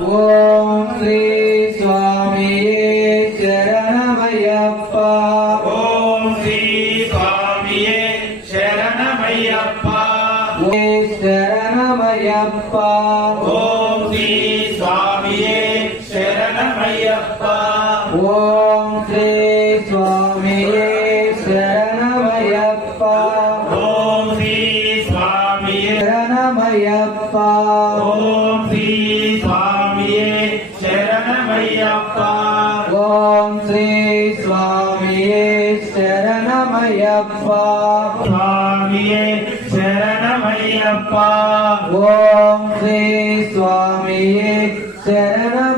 ஓம் ஸ்ரீ சுவாமியே சரணமய்யப்பா. ஓம் ஸ்ரீ சுவாமியே சரணமய்யப்பா. சரணமய்யப்பா. ஓம் ஸ்ரீ சுவாமியே சரணமய்யப்பா. ஓம் ஸ்ரீ சுவாமியே சரணமய்யப்பா. ஓம் ஸ்ரீ சுவாமியே சரணமய்யப்பா. ஓம் ஸ்ரீ சுவாமியே சரணமய்யப்பா. ஓம் ஸ்ரீ சுவாமியே சரணமய்யப்பா. சுவாமியே சரணமய்யப்பா. ஓம் ஸ்ரீ சுவாமியே சரணமய்யப்பா.